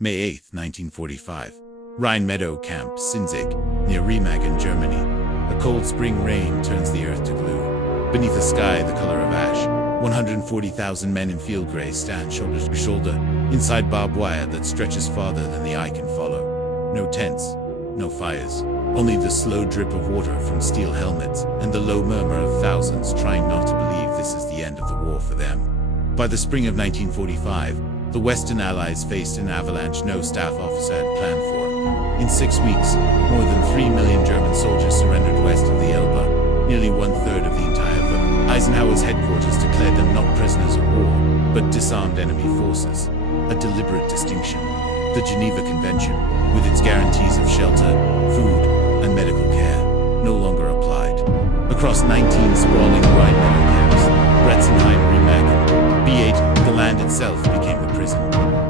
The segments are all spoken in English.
May 8, 1945. Rhine Meadow Camps, Sinzig, near Remagen, Germany. A cold spring rain turns the earth to glue. Beneath a sky the color of ash, 140,000 men in field gray stand shoulder to shoulder, inside barbed wire that stretches farther than the eye can follow. No tents, no fires, only the slow drip of water from steel helmets and the low murmur of thousands trying not to believe this is the end of the war for them. By the spring of 1945, the Western Allies faced an avalanche no staff officer had planned for. In 6 weeks, more than 3 million German soldiers surrendered west of the Elbe, nearly one-third of the entire vote. Eisenhower's headquarters declared them not prisoners of war, but disarmed enemy forces, a deliberate distinction. The Geneva Convention, with its guarantees of shelter, food, and medical care, no longer applied. Across 19 sprawling Rhine Meadow Camps, Remagen, B8, the land itself became the prison.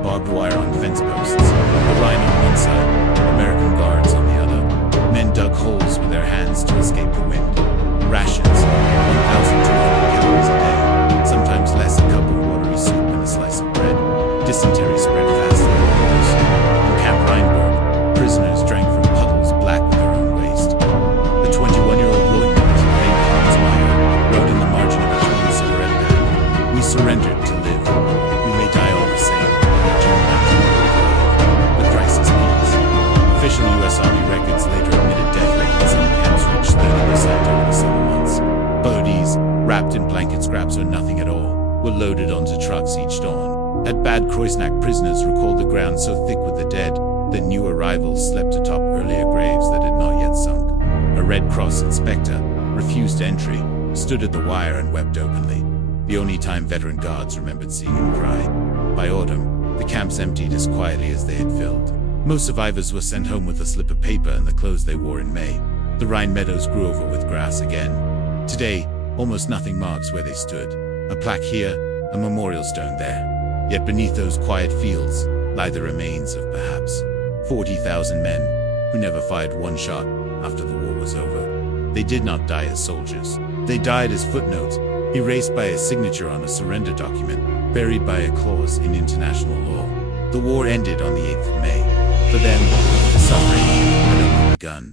Barbed wire on fence posts, the Rhine on one side, American guards on the other. Men dug holes with their hands to escape the wind. Rations, 1,200 calories a day, sometimes less, a cup of watery soup and a slice of bread. Dysentery spread faster than rumors. In Camp Rheinberg, prisoners drank from puddles black with their own waste. A 21-year-old Leutnant, named Hans Meyer, wrote in the margin of a torn cigarette bag, "We surrendered to live. We may die all the same." June 1945. The crisis peaks. Official U.S. Army records later admitted death rate in some camps reached 30% over the summer months. POWs, wrapped in blanket scraps or nothing at all, were loaded onto trucks each dawn. At Bad Kreuznach, prisoners recalled the ground so thick with the dead that new arrivals slept atop earlier graves that had not yet sunk. A Red Cross inspector, refused entry, stood at the wire and wept openly, the only time veteran guards remembered seeing him cry. By autumn, the camps emptied as quietly as they had filled. Most survivors were sent home with a slip of paper and the clothes they wore in May. The Rhine meadows grew over with grass again. Today, almost nothing marks where they stood. A plaque here, a memorial stone there. Yet beneath those quiet fields lie the remains of perhaps 40,000 men who never fired one shot after the war was over. They did not die as soldiers. They died as footnotes, erased by a signature on a surrender document, buried by a clause in international law. The war ended on the 8th of May. For them, the suffering had only begun.